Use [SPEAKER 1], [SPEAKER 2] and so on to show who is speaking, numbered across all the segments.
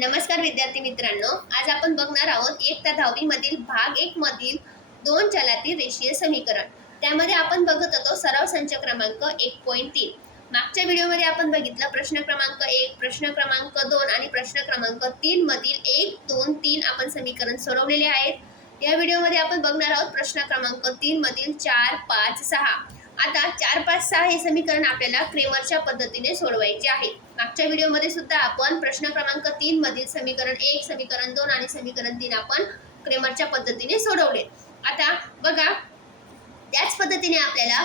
[SPEAKER 1] नमस्कार विद्यार्थी मित्रांनो आज आपण बघणार आहोत एक ते दहावी मधील भाग एक मधील दोन चलातील रेषीय समीकरण. त्यामध्ये आपण बघत होतो सराव संच क्रमांक एक पॉईंट तीन. मागच्या व्हिडिओमध्ये आपण बघितलं प्रश्न क्रमांक एक प्रश्न क्रमांक दोन आणि प्रश्न क्रमांक तीन मधील एक दोन तीन आपण समीकरण सोडवलेले आहेत. या व्हिडिओमध्ये आपण बघणार आहोत प्रश्न क्रमांक तीन मधील चार पाच सहा. आता चार पाच सहा हे समीकरण आपल्याला क्रेमरच्या पद्धतीने सोडवायचे आहे. मागच्या व्हिडिओमध्ये सुद्धा आपण प्रश्न क्रमांक तीन मधील समीकरण एक समीकरण दोन आणि समीकरण तीन आपण क्रेमरच्या पद्धतीने सोडवले. आता बघा त्याच पद्धतीने आपल्याला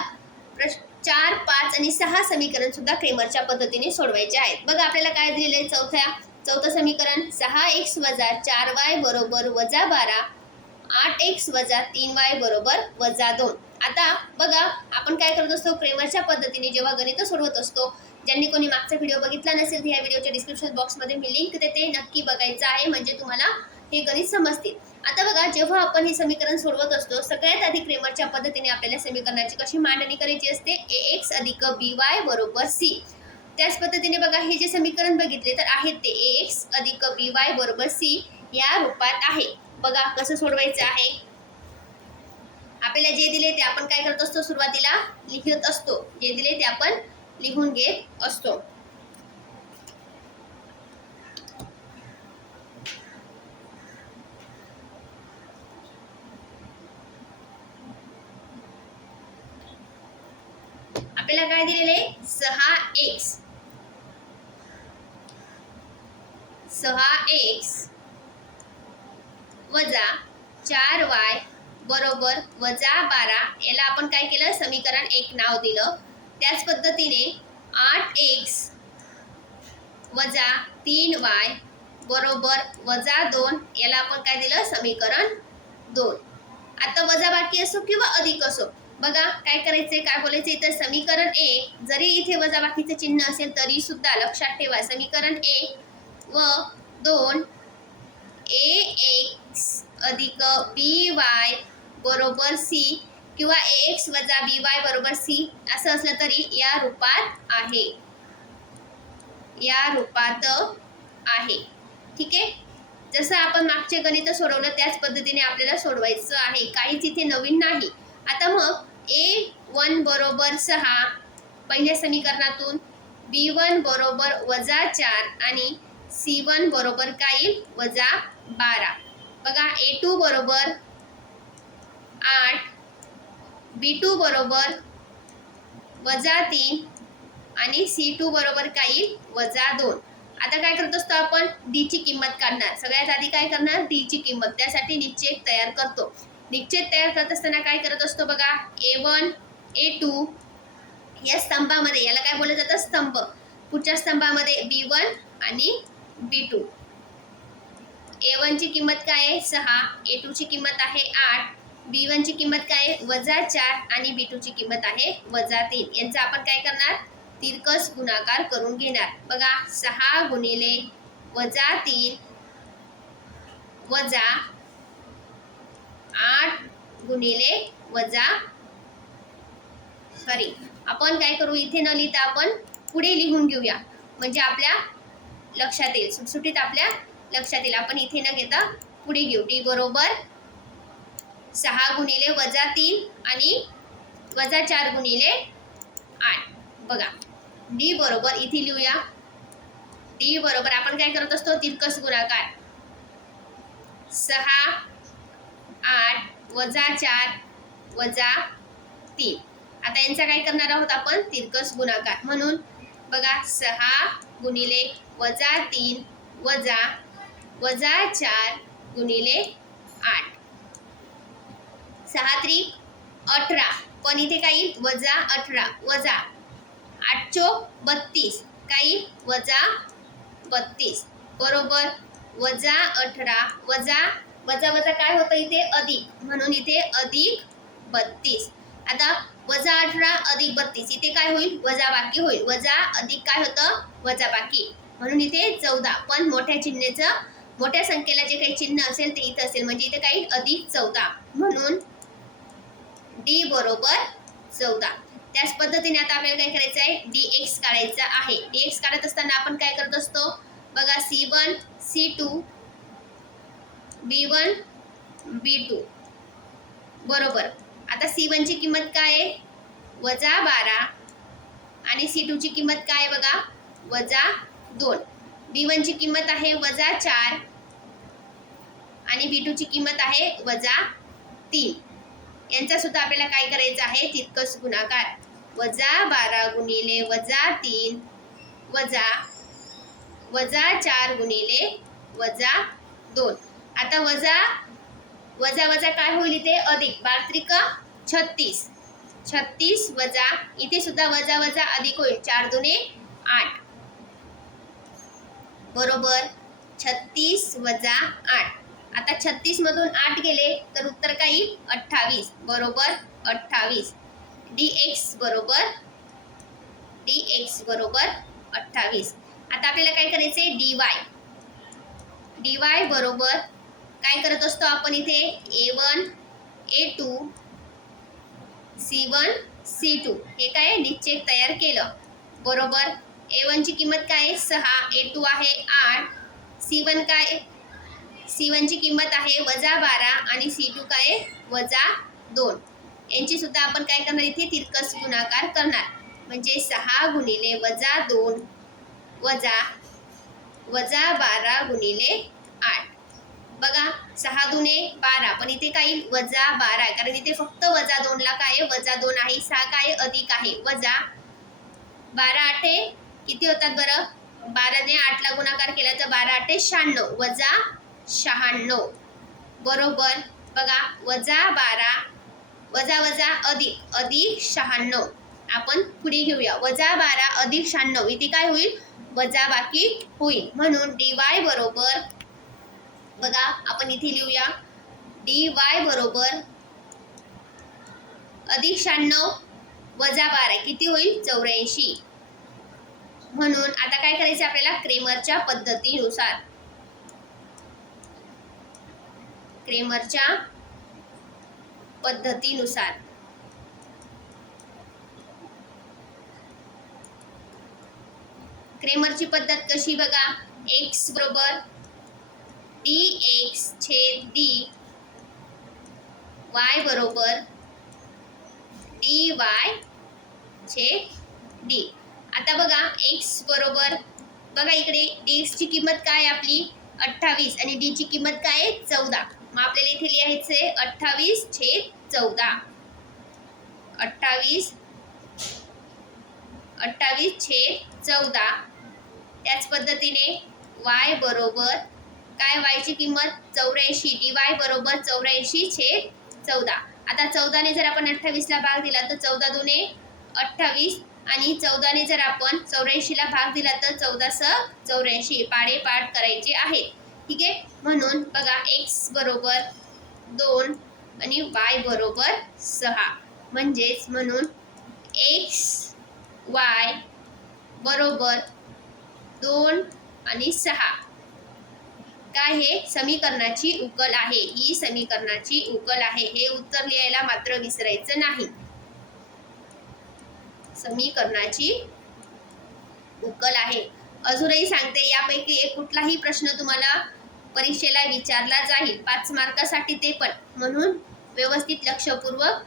[SPEAKER 1] प्रश्न चार पाच आणि सहा समीकरण सुद्धा क्रेमरच्या पद्धतीने सोडवायचे आहेत. बघा आपल्याला काय दिलेलं आहे चौथ्या? चौथं समीकरण सहा एक्स वजा चार वाय बरोबर वजा बारा आठ एक्स वजा तीन वाय बरोबर वजा दोन. आता बघा आपण काय करत असतो क्रेमरच्या पद्धतीने जेव्हा गणित सोडवत असतो ज्यांनी कोणी मागचा व्हिडिओ बघितला नसेल तर ह्या व्हिडिओच्या डिस्क्रिप्शन बॉक्समध्ये मी लिंक देते. नक्की बघायचं आहे म्हणजे तुम्हाला हे गणित समजतील. आता बघा जेव्हा आपण हे समीकरण सोडवत असतो सगळ्यात आधी क्रेमरच्या पद्धतीने आपल्याला समीकरणाची कशी मांडणी करायची असते? ए एक्स अधिक बी वाय बरोबर सी त्याच पद्धतीने बघा हे जे समीकरण बघितले तर आहेत ते ए एक्स अधिक बी वाय बरोबर सी या रूपात आहे. बघा कसं सोडवायचं आहे? आपल्याला जे दिले ते आपण काय करत असतो? सुरुवातीला लिखत असतो. जे दिले ते आपण लिहून घेत असतो. आपल्याला काय दिलेले? सहा एक्स. सहा एक्स वजा चार वाय बरोबर वजा बारा याला आपण काय केलं? समीकरण एक नाव दिलं. त्याच पद्धतीने आठ एक्स वजा तीन वाय बरोबर वजा दोन याला आपण काय दिलं? समीकरण दोन. आता वजा बाकी असो किंवा अधिक असो बघा काय करायचंय काय बोलायचं इथं समीकरण एक जरी इथे वजा बाकीचं चिन्ह असेल तरी सुद्धा लक्षात ठेवा. समीकरण एक व दोन ए एक्स अधिक बी वाय बरोबर सी किंवा ए एक्स वजा बी वाय बरोबर सी असं असलं तरी या रूपात आहे. या रूपात आहे. ठीक आहे? जसं आपण मागचे गणित सोडवलं त्याच पद्धतीने आपल्याला सोडवायचं आहे. काहीच इथे नवीन नाही. आता मग ए वन बरोबर सहा पहिल्या समीकरणातून बी वन बरोबर वजा चार आणि सी वन बरोबर काही वजा बारा. बघा ए टू बरोबर आठ. बी टू बरोबर वजा तीन आणि सी टू बरोबर काय येईल वजा दोन. आता काय करत असतो आपण? डी ची किंमत काढणार. सगळ्यात आधी काय करणार? डी ची किंमत. त्यासाठी निश्चेक तयार करतो. निश्चेक तयार करत असताना काय करत असतो बघा? ए वन ए टू या स्तंभामध्ये याला काय बोललं जातं? स्तंभ. पुढच्या स्तंभामध्ये बी वन आणि बी टू ए वनची किंमत काय आहे? सहा. ए टूची किंमत आहे आठ. बी वनची किंमत काय आहे? वजा चार आणि बी टूची किंमत आहे वजा तीन. यांचा आपण काय करणार? तिरकस गुणाकार करून घेणार. बघा सहा गुणिले वजा तीन वजा आठ गुणिले वजा सॉरी आपण काय करू? इथे न लिहिता आपण पुढे लिहून घेऊया. म्हणजे आपल्या लक्षात येईल. सुटसुटीत आपल्या लक्षात येईल. आपण इथे न घेता पुढे घेऊ. डी बरोबर सहा गुणिले वजा तीन आणि वजा चार गुणिले आठ. बघा डी बरोबर इथे लिहूया. डी बरोबर आपण काय करत असतो? तिरकस गुणाकार. सहा आठ वजा चार वजा तीन. आता यांचा काय करणार आहोत आपण? तिरकस गुणाकार. म्हणून बघा सहा गुणिले वजा तीन वजा वजा चार गुणिले आठ. सहा त्री अठरा. पण इथे काही वजा अठरा. वजा आठ चोक बत्तीस काही वजा बत्तीस. बरोबर? वजा अठरा. वजा वजा वजा काय होतं इथे? अधिक. म्हणून इथे अधिक बत्तीस. आता वजा अठरा अधिक बत्तीस. इथे काय होईल? वजा बाकी होईल. वजा अधिक काय होतं? वजा बाकी. म्हणून इथे चौदा. पण मोठ्या चिन्हेचं मोठ्या संख्येला जे काही चिन्ह असेल ते इथं असेल. म्हणजे इथे काही अधिक चौदा. म्हणून डी बरोबर चौदा. त्याच पद्धतीने आता आपल्याला काय करायचं आहे? डी एक्स काढायचा आहे. डी एक्स काढत असताना आपण काय करत असतो? बघा C one C two B one B two बरोबर. आता सी वनची किंमत काय आहे? वजा बारा. आणि सी टूची किंमत काय आहे बघा? वजा दोन. बी वनची किंमत आहे वजा चार. आणि बी टूची किंमत आहे वजा तीन. यांचा सुद्धा आपल्याला काय करायचं आहे? तितकंच गुणाकार. वजा बारा गुणिले वजा तीन वजा वजा चार गुणिले वजा दोन. आता वजा वजा वजा काय होईल इथे? अधिक. बारत्रिक छत्तीस. छत्तीस वजा इथे सुद्धा वजा वजा अधिक होईल. चार दुने आठ. बरोबर? छत्तीस वजा आठ. आता छत्तीस मधून आठ गेले तर उत्तर काय येईल अठ्ठावीस. बरोबर अठ्ठावीस. डी एक्स बरोबर डी एक्स बरोबर अठ्ठावीस. आता आपल्याला काय करायचंय? डी वाय डी वाय बरोबर काय करत असतो आपण इथे? A one A two C one C two हे काय? निश्चेक तयार केलं. बरोबर. ए वनची किंमत काय? आहे सहा. ए टू आहे आठ. सी वन काय? सी वनची किंमत आहे वजा बारा आणि सी टू काय आहे? वजा दोन. यांची सुद्धा आपण काय करणार? इथे तिरकस गुणाकार करणार. म्हणजे सहा गुणिले वजा दोन वजा वजा बारा गुणिले आठ. बघा सहा दुने बारा. पण इथे काही वजा बारा आहे. कारण इथे फक्त वजा दोनला काय आहे? वजा दोन आहे. सहा काय अधिक आहे. वजा बारा आठे किती होतात बरं? बाराने आठला गुणाकार केला तर बारा आठे शहाण्णव. वजा शहाण्णव. बरोबर? बघा वजा बारा वजा वजा अधिक अधिक शहाण्णव. आपण पुढे घेऊया. वजा बारा अधिक शहाण्णव. इथे काय होईल? वजा बाकी होईल. म्हणून डी वाय बरोबर बघा आपण इथे लिहूया. डी वाय बरोबर अधिक शहाण्णव वजा बारा. किती होईल? चौऱ्याऐंशी. म्हणून आता काय करायचं आपल्याला? क्रेमरच्या पद्धतीनुसार. क्रेमरच्या पद्धतीनुसार. क्रेमरची पद्धत कशी बघा? एक्स बरोबर डी एक्स छेद डी वाय बरोबर डी वाय छेद डी आता बघा एक्स बरोबर बघा इकडे डी एक्सची किंमत काय आहे आपली? अठ्ठावीस. आणि डी ची किंमत काय आहे? चौदा. मग आपल्याला इथे लिहायचे अठ्ठावीस छेद चौदा. अठ्ठावीस अठ्ठावीस छेद चौदा. त्याच पद्धतीने वाय बरोबर काय वायची किंमत? चौऱ्याऐंशी. डी वाय बरोबर चौऱ्याऐंशी छेद चौदा. आता चौदाने जर आपण अठ्ठावीसला भाग दिला तर चौदा दोने अठ्ठावीस आणि चौदाने जर आपण चौऱ्याऐंशीला भाग दिला तर चौदा स चौऱ्याऐंशी. पाडे पाठ करायचे आहेत. ठीक आहे? म्हणून बघा एक्स बरोबर दोन आणि वाय बरोबर सहा. म्हणजेच म्हणून एक्स वाय बरोबर दोन आणि सहा. काय हे? समीकरणाची उकल आहे. ही समीकरणाची उकल आहे. हे उत्तर लिहायला मात्र विसरायचं नाही. समीकरणाची उकल आहे. अजूनही सांगते यापैकी एक कुठलाही प्रश्न तुम्हाला परीक्षेला विचारला जाईल. पाच मार्कासाठी ते पण. म्हणून व्यवस्थित लक्षपूर्वक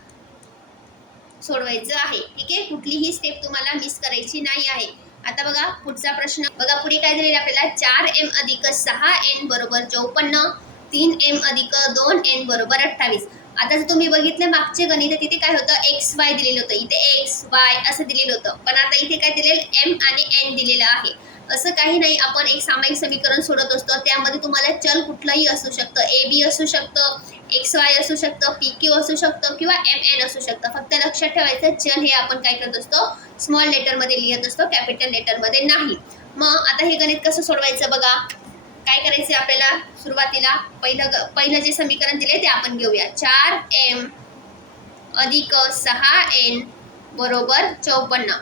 [SPEAKER 1] सोडवायचं आहे. ठीक आहे? कुठलीही स्टेप तुम्हाला मिस करायची नाही आहे. आता बघा पुढचा प्रश्न. बघा पुढे काय दिलेलं आपल्याला? चार एम अधिक सहा एन बरोबर चौपन्न तीन एम अधिक दोन एन बरोबर अठ्ठावीस. आता जर तुम्ही बघितलं मागचे गणित तिथे काय होतं? एक्स वाय दिलेलं होतं. इथे एक्स वाय असं दिलेलं होतं. पण आता इथे काय दिलेलं? एम आणि एन दिलेलं आहे. असं काही नाही. आपण एक सामायिक समीकरण सोडत असतो. त्यामध्ये तुम्हाला चल कुठलंही असू शकतं. ए बी असू शकतं एक्स वाय असू शकतं पी क्यू असू शकतं किंवा एम एन असू शकतं. फक्त लक्षात ठेवायचं चल हे आपण काय करत असतो? स्मॉल लेटरमध्ये लिहित असतो कॅपिटल लेटरमध्ये नाही. मग आता हे गणित कसं सोडवायचं बघा. काय करायचं आपल्याला सुरुवातीला? पहिलं पहिलं जे समीकरण दिले ते आपण घेऊया. चार एम अधिक सहा एन बरोबर चौपन्न.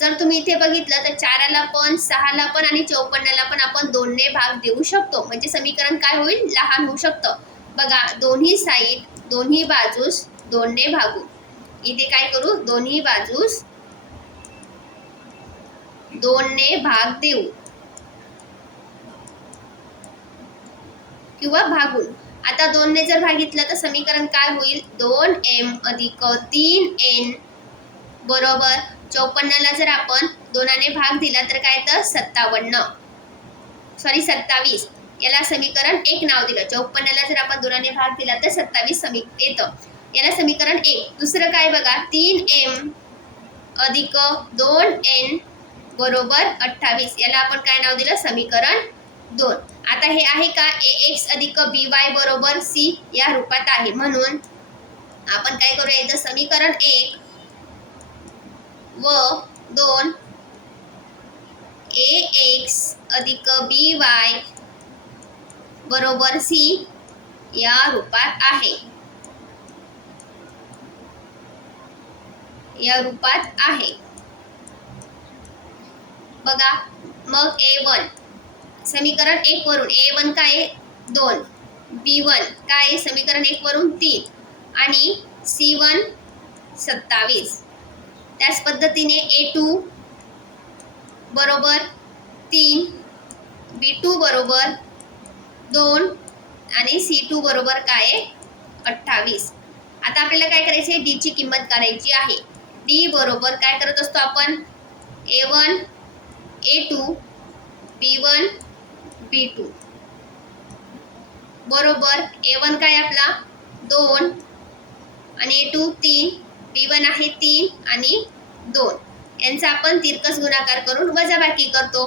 [SPEAKER 1] जर तुम्ही इथे बघितलं तर चाराला पण सहाला पण आणि चौपन्नला पण आपण दोनने भाग देऊ शकतो. म्हणजे समीकरण काय होईल? लहान होऊ शकतं. बघा दोन्ही साईड दोन्ही बाजूस दोनने भागू. इथे काय करू? दोन्ही बाजूस दोनने भाग देऊ. किंवा भागून. आता दोनने जर भागितलं तर समीकरण काय होईल? दोन एम अधिक तीन एन बरोबर. चौपन्नला जर आपण दोनाने भाग दिला तर काय तर सत्तावन्न. सॉरी सत्तावीस. याला समीकरण एक नाव दिलं. चौपन्नला जर आपण दोनाने भाग दिला तर सत्तावीस समी येतं. याला समीकरण एक. दुसरं काय बघा? तीन एम अधिक दोन एन बरोबर अठ्ठावीस. याला आपण काय नाव दिलं? समीकरण दोन. आता हे आहे का? ए एक्स अधिक बी वाय बरोबर सी या रूपात आहे. म्हणून आपण काय करूया? इथं समीकरण एक व दोन ए एक्स अधिक बी वाय बरोबर सी या रूपात आहे. या रूपात आहे. बघा मग ए वन. समीकरण एक वरून ए वन काय दोन. बी वन काय समीकरण एक वरून तीन. आणि सी वन सत्तावीस. त्याच पद्धतीने ए टू बरोबर तीन बी टू बरोबर दोन आणि सी टू बरोबर काय आहे? अठ्ठावीस. आता आपल्याला काय करायचे आहे डीची किंमत काढायची आहे. डी बरोबर काय करत असतो आपण? A one A two B one B two. बरोबर ए वन काय आपला? दोन आणि ए टू तीन. बी वन आहे तीन आणि दोन. यांचा आपण तिरकस गुणाकार करून वजाबाकी करतो.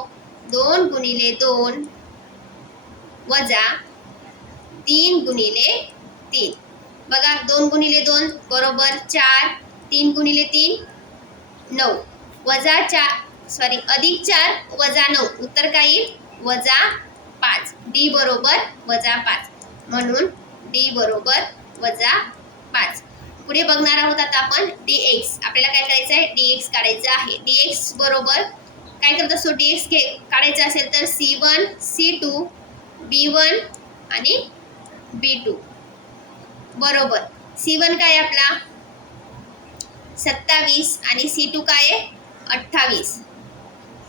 [SPEAKER 1] दोन गुणिले दोन वजा तीन गुणिले तीन. बघा दोन गुणिले दोन बरोबर चार. तीन गुणिले तीन नऊ. वजा चार सॉरी अधिक चार वजा नऊ. उत्तर काय येईल? वजा पाच. डी बरोबर वजा पाच. म्हणून डी बरोबर वजा पाच. पुढे बघणार आहोत आता आपण डी एक्स आपल्याला काय करायचं आहे? डी एक्स काढायचं आहे. डी एक्स बरोबर काय करत? असतो डी एक्स घे काढायचं असेल तर C one C two B one आणि बी टू बरोबर. सी वन काय आपला? सत्तावीस आणि सी टू काय आहे? अठ्ठावीस.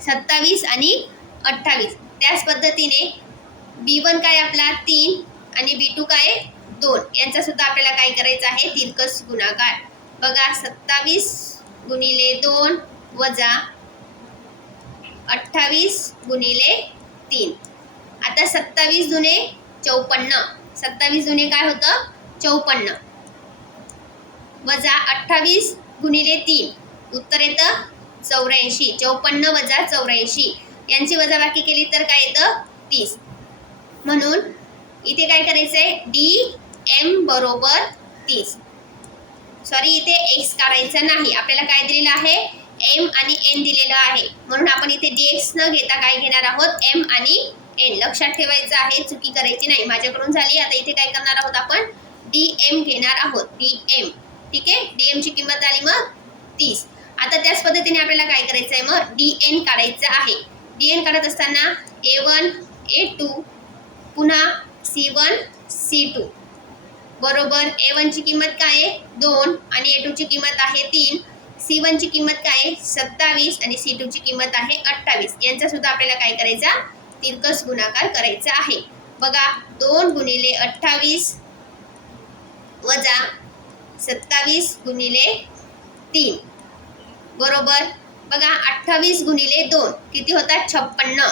[SPEAKER 1] सत्तावीस आणि अठ्ठावीस. त्याच पद्धतीने बी वन काय आपला? तीन आणि बी टू काय आहे? दोन. यांचा सुद्धा आपल्याला काय करायचं आहे? तिरकस गुणाकार. बघा सत्तावीस गुणिले दोन वजा अठ्ठावीस गुणिले तीन. आता सत्तावीस जुने चौपन्न. सत्तावीस जुने काय होतं? चौपन्न. वजा अठ्ठावीस गुणिले तीन. उत्तर येतं चौऱ्याऐंशी. चौपन्न वजा चौऱ्याऐंशी. यांची वजाबाकी केली तर काय येतं? तीस. म्हणून इथे काय करायचं आहे डी एम बरोबर तीस. सॉरी इथे एक्स काढायचं नाही. आपल्याला काय दिलेलं आहे? एम आणि एन दिलेलं आहे. म्हणून आपण इथे डी एक्स न घेता काय घेणार आहोत? एम आणि एन लक्षात ठेवायचं आहे चुकी करायची नाही. माझ्याकडून झाली. आता इथे काय करणार आहोत आपण? डी एम घेणार आहोत. डी एम ठीक आहे? डी एमची किंमत झाली मग तीस. आता त्याच पद्धतीने आपल्याला काय करायचं आहे मग? डी एन काढायचं आहे. डी एन काढत असताना ए वन ए टू पुन्हा सी वन सी टू बरोबर ए वनची किंमत काय आहे? दोन. आणि ए टूची किंमत आहे तीन. सी वनची किंमत काय आहे? सत्तावीस. आणि सी टूची किंमत आहे अठ्ठावीस. यांचा सुद्धा आपल्याला काय करायचा? तिरकस गुणाकार करायचा आहे. बघा दोन गुणिले अठ्ठावीस वजा सत्तावीस गुणिले तीन. बरोबर? बघा अठ्ठावीस गुणिले दोन. किती होतात? छप्पन्न.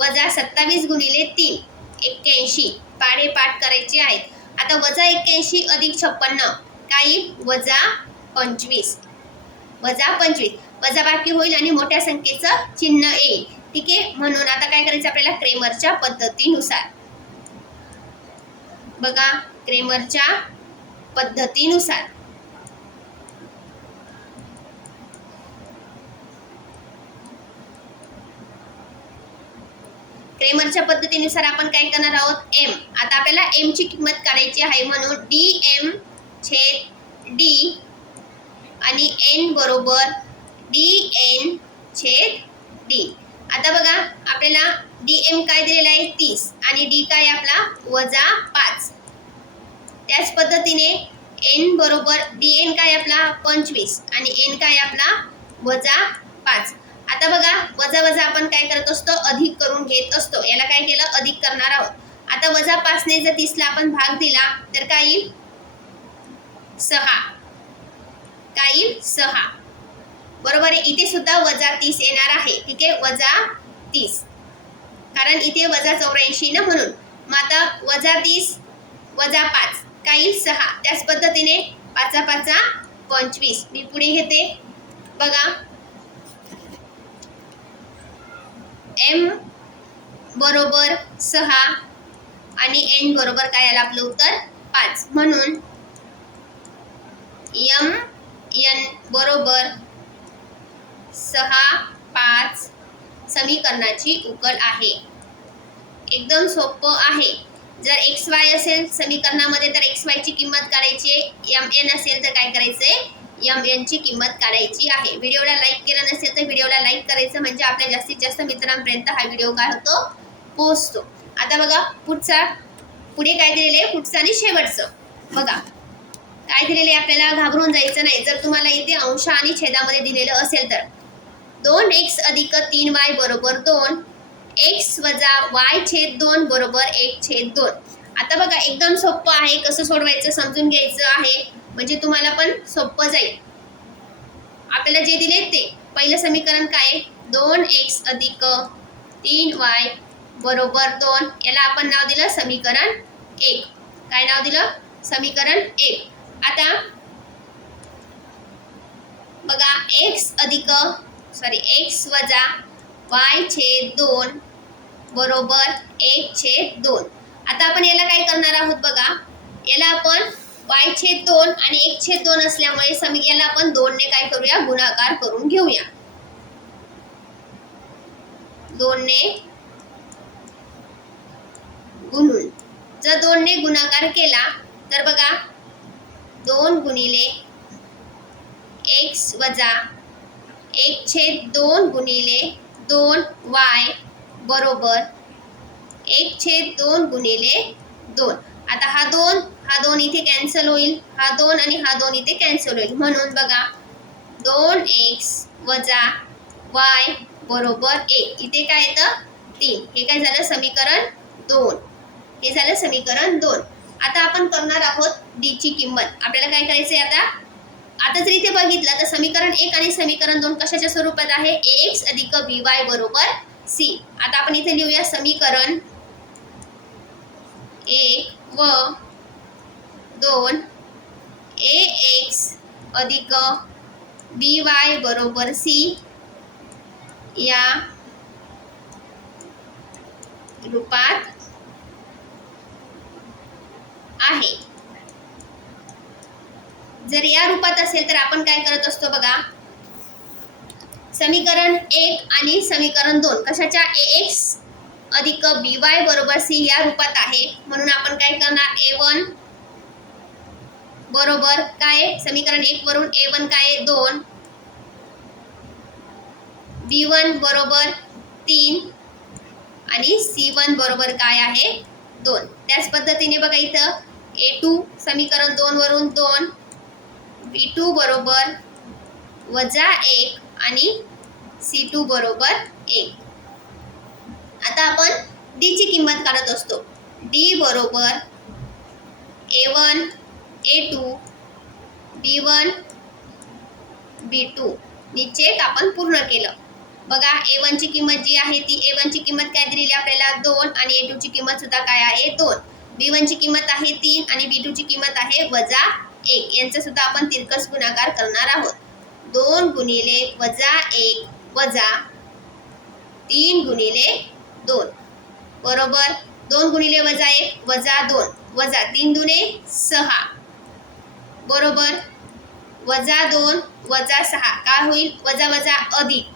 [SPEAKER 1] वजा सत्तावीस गुणिले तीन. एक्क्याऐंशी. पाढे पाठ करायचे आहेत. आता वजा एक्क्याऐंशी अधिक छप्पन्न काही वजा पंचवीस. वजा पंचवीस. वजा बाकी होईल आणि मोठ्या संख्येचं चिन्ह येईल. ठीक आहे? म्हणून आता काय करायचं आपल्याला? क्रेमरच्या पद्धतीनुसार. बघा क्रेमरच्या पद्धतीनुसार. क्रेमरच्या पद्धतीनुसार आपण काय करणार आहोत? एम आता आपल्याला एम ची किंमत काढायची आहे म्हणून डी एम छेद डी आणि एन बरोबर डी एन छेद डी आता बघा आपल्याला डी एम काय दिलेला आहे? तीस. आणि डी काय आपला? वजा पाच. त्याच पद्धतीने एन बरोबर डी एन काय आपला? पंचवीस. आणि एन काय आपला? वजा पाच. आता बघा वजा वजा आपण काय करत असतो? अधिक करून घेत असतो. याला काय केलं? अधिक करणार आहोत. आता वजा पाचने जर तीसला आपण भाग दिला तर काय येईल? सहा. काय येईल? सहा. बरोबर आहे? इथे सुद्धा वजा तीस येणार आहे. ठीक आहे? वजा तीस. कारण इथे वजा चौऱ्याऐंशी ना म्हणून. मग आता वजा तीस वजा पाच. काय येईल? सहा. त्याच पद्धतीने पाचा पाचा पंचवीस. मी पुढे घेते. बघा. एम बरोबर सहा आणि एन बरोबर काय आलं आपलं उत्तर? पाच. म्हणून यम एन बरोबर सहा पाच समीकरणाची उकल आहे. एकदम सोपं आहे. जर एक्स वाय असेल समीकरणामध्ये तर एक्स वायची किंमत काढायची एम एन असेल तर काय करायचंय? एम यांची किंमत काढायची आहे. व्हिडिओला लाईक केला नसेल तर व्हिडिओला लाईक करायचं. म्हणजे आपल्या जास्तीत जास्त मित्रांपर्यंत हा व्हिडिओ काय होतो? पोहोचतो. आता बघा पुढचा पुढे काय दिलेलं आहे? पुढचं आणि शेवटचं. बघा काय दिलेलं आहे आपल्याला? घाबरून जायचं नाही. जर तुम्हाला इथे अंश आणि छेदामध्ये दिलेलं असेल तर. दोन एक्स अधिक तीन वाय बरोबर दोन. एक्स वजा वाय छेद दोन बरोबर एक छेद दोन. आता बघा एकदम सोपं आहे. कसं सोडवायचं? समजून घ्यायचं आहे. म्हणजे तुम्हाला पण सोपं जाईल. आपल्याला जे दिले ते. पहिलं समीकरण काय आहे? दोन एक्स अधिक तीन वाय बरोबर दोन. याला आपण नाव दिलं समीकरण एक. काय नाव दिलं? समीकरण एक. आता बघा एक्स अधिक सॉरी एक्स वजा वाय छेद दोन बरोबर एक छेद दोन. आता आपण याला काय करणार आहोत बघा? याला आपण वाय छेद दोन आणि एक छेद दोन असल्यामुळे समीकरणाला आपण दोनने काय करूया? गुणाकार करून घेऊया. दोनने गुणून. जर दोनने गुणाकार केला तर बघा दोन गुणिले एक्स वजा एक छेद दोन गुणिले दोन वाय बरोबर एक छेद दोन गुणिले दोन. आता हा दोन हा दोन इथे कॅन्सल होईल. हा दोन आणि हा दोन इथे कॅन्सल होईल. म्हणून बघा दोन एक्स वजा वाय बरोबर एक. इथे काय येतं? तीन. हे काय झालं? समीकरण दोन. हे झालं समीकरण दोन. आता आपण करणार आहोत डी ची किंमत. आपल्याला काय करायचंय आता? आता जर इथे बघितलं तर समीकरण एक आणि समीकरण दोन कशाच्या स्वरूपात आहे? ए एक्स अधिक बी वाय बरोबर सी आता आपण इथे लिहूया समीकरण एक व दोन. ए एक्स अधिक बी वाय बरोबर सी. या रूपात आहे. जर या रूपात असेल तर आपण काय करत असतो बघा. समीकरण एक आणि समीकरण दोन. कशाच्या? ए एक्स अधिक बी वाय बरोबर सी या रूपात आहे. म्हणून आपण काय करणार? ए वन बरोबर काय? समीकरण एक वरून ए वन काय? दोन. बी वन बरोबर तीन. आणि सी वन बरोबर काय आहे? दोन. त्याच पद्धतीने बघा इथं ए टू समीकरण दोन वरून दोन. बी टू बरोबर वजा एक. आणि सी टू बरोबर एक. आता आपण डी ची किंमत काढत असतो. डी बरोबर A one A two B one B two check आपण पूर्ण केलं. बघा ए वनची किंमत जी आहे ती ए वनची किंमत काय दिलेली आपल्याला? दोन. आणि ए टूची किंमत सुद्धा काय आहे? दोन. बी वनची किंमत आहे तीन आणि बी टूची किंमत आहे वजा एक. यांचा सुद्धा आपण तिरकस गुणाकार करणार आहोत. दोन गुणिले वजा एक वजा तीन गुणिले दोन. बरोबर? दोन गुणिले वजा एक वजा दोन. वजा तीन दुने सहा. बरोबर? वजा दोन वजा सहा. काय होईल? वजा वजा अधिक.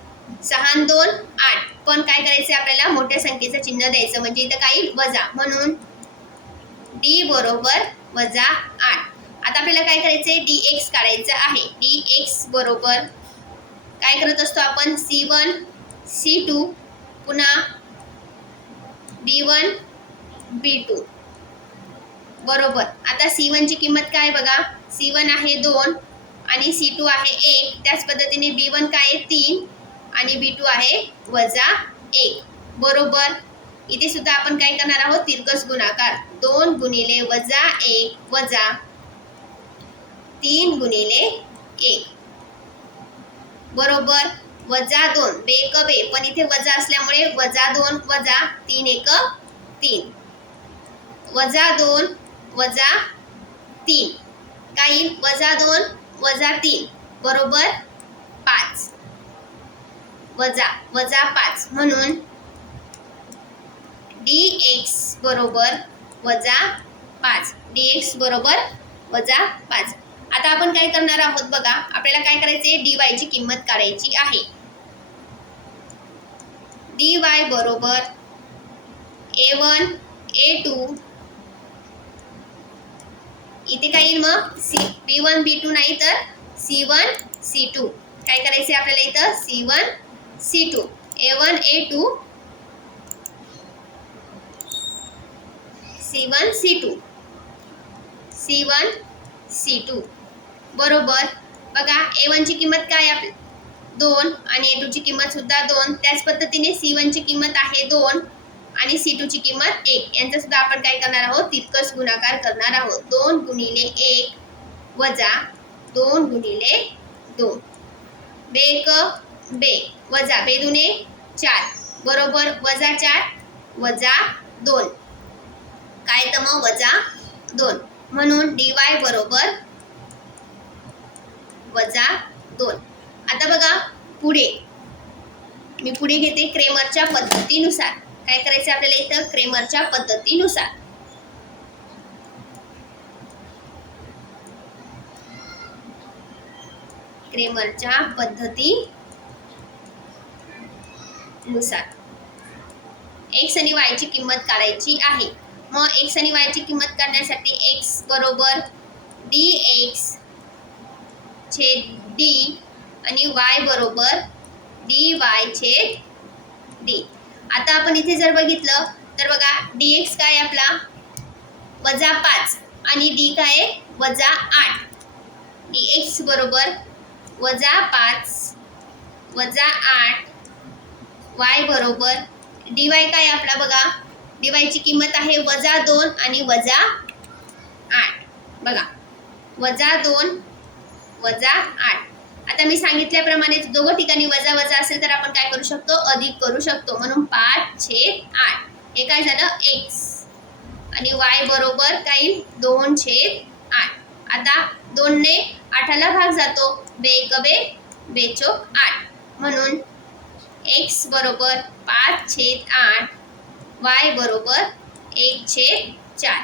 [SPEAKER 1] सहा दोन आठ. पण काय करायचं आपल्याला? मोठ्या संख्येचं चिन्ह द्यायचं. म्हणजे इथं काही वजा. म्हणून डी बरोबर वजा आठ. आता आपल्याला काय करायचंय? डी एक्स काढायचं आहे. डी एक्स बरोबर काय करत असतो आपण? सी वन सी टू पुन्हा बी वन बी टू बरोबर. आता सी वनची किंमत काय बघा? सी वन आहे दोन आणि सी टू आहे एक. त्याच पद्धतीने बी वन काय आहे? तीन आणि बी टू आहे वजा एक. बरोबर? इथे सुद्धा आपण काय करणार आहोत? तिरकस गुणाकार. दोन गुणिले वजा एक वजा तीन गुणिले एक. बरोबर? वजा दोन. बे एक बे. पण इथे वजा असल्यामुळे वजा दोन वजा तीन एक तीन. वजा दोन वजा तीन. काही वजा दोन वजा तीन. बरोबर पाच. वजा वजा पाच म्हणून डी एक्स बरोबर वजा पाच. डी एक्स बरोबर वजा पाच. आता आपण काय करणार आहोत बघा आपल्याला काय करायचे डी वायची किंमत काढायची आहे. डी वाय बरोबर ए वन ए टू इथे काय येईल मग? C B one B two नाही तर सी वन सी टू काय करायचे आपल्याला इथं? C one C two A one A two C one C two C one C two बरोबर. बघा ए वनची किंमत काय आपली? दोन. आणि ए टूची किंमत सुद्धा दोन. त्याच पद्धतीने सी वनची किंमत आहे दोन. आणि सी टूची किंमत एक. यांचा सुद्धा आपण काय करणार आहोत? तितकंच गुणाकार करणार आहोत. दोन गुणिले एक वजा दोन गुणिले दोन. बे एक बे. वजा बे दुने चार. बरोबर वजा चार वजा दोन. काय तर मग वजा दोन. म्हणून डी वाय बरोबर वजा दोन. आता बघा पुढे. मी पुढे घेते. क्रेमरच्या पद्धतीनुसार. काय करायचं आपल्याला इथं? क्रेमरच्या पद्धतीनुसार. क्रेमरच्या पद्धती नुसार एक्स आणि वायची किंमत काढायची आहे. मग एक्स आणि वायची किंमत काढण्यासाठी एक्स बरोबर डी एक्स छेद डी आणि वाय बरोबर डी वाय छेद डी आता आपण इथे जर बघितलं तर बघा डी एक्स काय आपला? वजा पाच आणि डी काय वजा आठ. डी एक्स बरोबर वजा पाच वजा आठ वाय बरोबर. डी वाय काय आपला बघा? डी वायची किंमत आहे वजा दोन आणि वजा आठ. बघा वजा दोन वजा आठ. आता मी सांगितल्याप्रमाणे दोघं ठिकाणी वजा वजा असेल तर आपण काय करू शकतो? अधिक करू शकतो. म्हणून पाच छेद आठ. हे काय झालं? एक्स आणि वाय बरोबर काही दोन छेद आठ. आता दोनने आठाला भाग जातो. बे कबे बे बेचोक आठ. म्हणून एक्स बरोबर पाच छेद आठ. वाय बरोबर एक छेद चार.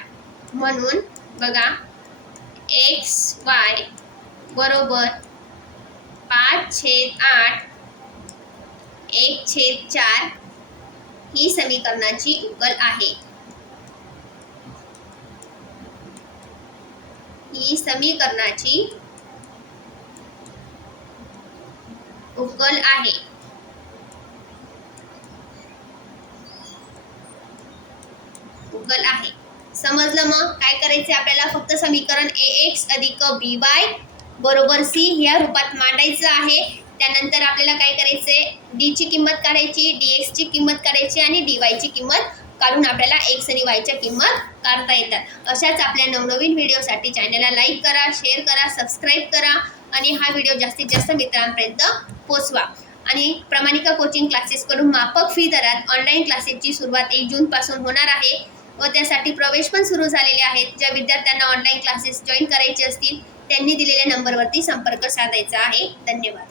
[SPEAKER 1] म्हणून बघा एक्स वाय बरोबर पाच छेद आठ एक छेद चार ही समीकरणाची उकल आहे. ही समीकरणाची उकल आहे. उकल आहे. समजलं मग? काय करायचं आपल्याला? फक्त समीकरण ए एक्स अधिक बी वाय बरोबर सी ह्या रूपात मांडायचं आहे. त्यानंतर आपल्याला काय करायचंय? डी ची किंमत काढायची डी एक्स ची किंमत काढायची आणि डी वायची किंमत काढून आपल्याला एक्स आणि वायच्या किंमत काढता येतात. अशाच आपल्या नवनवीन व्हिडिओसाठी चॅनलला लाईक करा शेअर करा सबस्क्राईब करा आणि हा व्हिडिओ जास्तीत जास्त मित्रांपर्यंत पोचवा आणि प्रमाणिका कोचिंग क्लासेसकडून माफक फी दरात ऑनलाईन क्लासेसची सुरुवात एक जूनपासून होणार आहे. व त्यासाठी प्रवेश पण सुरू झालेले आहेत. ज्या विद्यार्थ्यांना ऑनलाईन क्लासेस जॉईन करायचे असतील त्यांनी दिलेल्या नंबरवरती संपर्क साधायचा आहे. धन्यवाद.